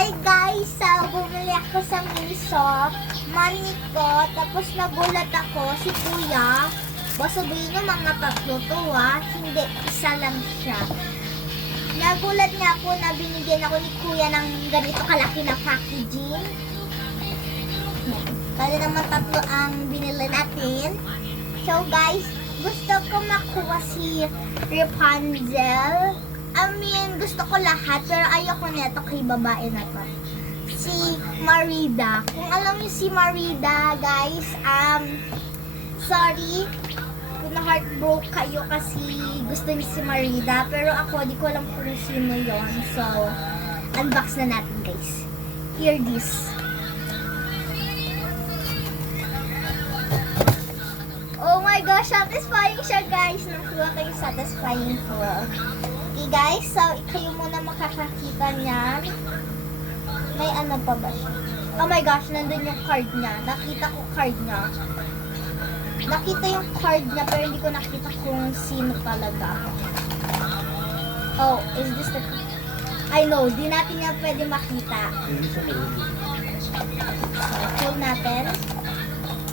Ay guys, bumili ako sa Miso, money ko, tapos nagulat ako, si Kuya, sabihin niyo mga tatlo to hindi, isa lang siya. Nagulat niya ako na binigyan ako ni Kuya ng ganito kalaki na packaging. Kaya naman tatlo ang binili natin. So guys, gusto ko makuha si Rapunzel. Gusto ko lahat, pero ayoko nito kay babae na to. Si Merida. Kung alam niyo si Merida, guys, sorry kung na-heartbroke kayo kasi gusto niyo si Merida. Pero ako, di ko alam kung sino yon. So, unbox na natin, guys. Hear this. Oh my gosh, satisfying siya, guys. Nakuha kayo satisfying po. Okay guys, so kayo muna makakakita niyan. May ano pa ba siya? Oh my gosh, nandun yung card niya. Nakita ko card niya. Nakita yung card niya pero hindi ko nakita kung sino talaga. Oh, is this the... I know, di natin yan pwede makita. So, pull natin.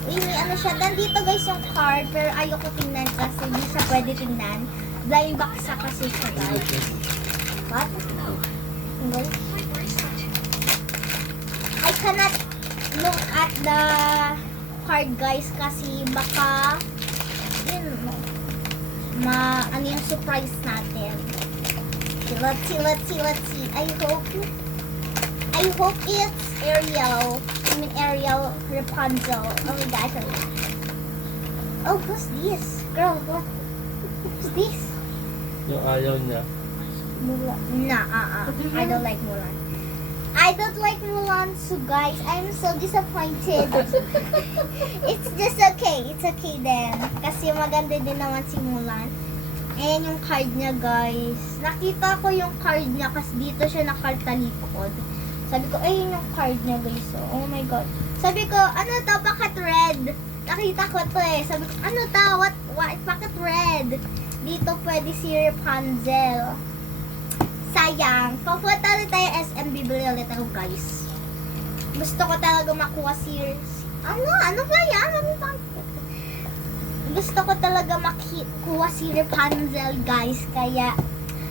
May ano siya, nandito guys yung card pero ayoko tingnan kasi hindi siya pwede tingnan. Blind box kasi siya guys. What? I cannot look at the card guys kasi baka yun ano yung surprise natin. Let's see. I hope it's Ariel. Ariel Rapunzel. Oh my gosh. Oh, who's this? Girl, what? Who's this? Yung ayaw niya. Mulan. I don't like Mulan. I don't like Mulan, so guys, I'm so disappointed. It's just okay. It's okay then. Kasi maganda din naman si Mulan. Ayan yung card niya, guys. Nakita ko yung card niya kasi dito siya nakaltalikod. Sabi ko, ayun yung card niya, guys. So, oh my God. Sabi ko, ano to? Bakit red? Nakita ko to eh. Sabi ko, ano to? What? Bakit red? Dito pwede si Rapunzel. Sayang. Papunta ulit tayo SM. Bibili ulit ako, guys. Gusto ko talaga makuha si... Ano ba yan? Gusto ko talaga makuha si Rapunzel, guys. Kaya,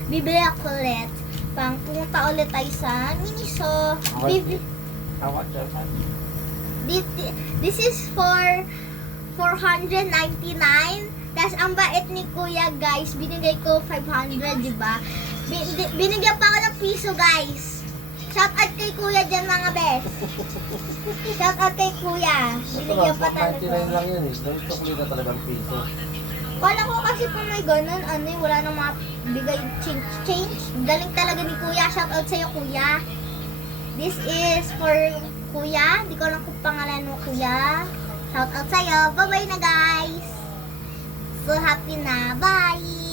bibili ako ulit. Pumunta ulit tayo sa Miniso. This is for 499. Tapos ang bait ni Kuya, guys. Binigay ko 500, diba? Binigyan pa ako ng piso, guys. Shout out kay Kuya dyan, mga best. Shout out kay Kuya. Binigyan pa talaga. 99 lang yan eh. Dahil tukli na talagang piso. Kala ko kasi kung may ganun, wala nang mga bigay change. Galing talaga ni Kuya. Shout out sa'yo, Kuya. This is for Kuya. Di ko lang kung pangalan mo, Kuya. Shout out sa'yo. Bye-bye na, guys. So happy na. Bye!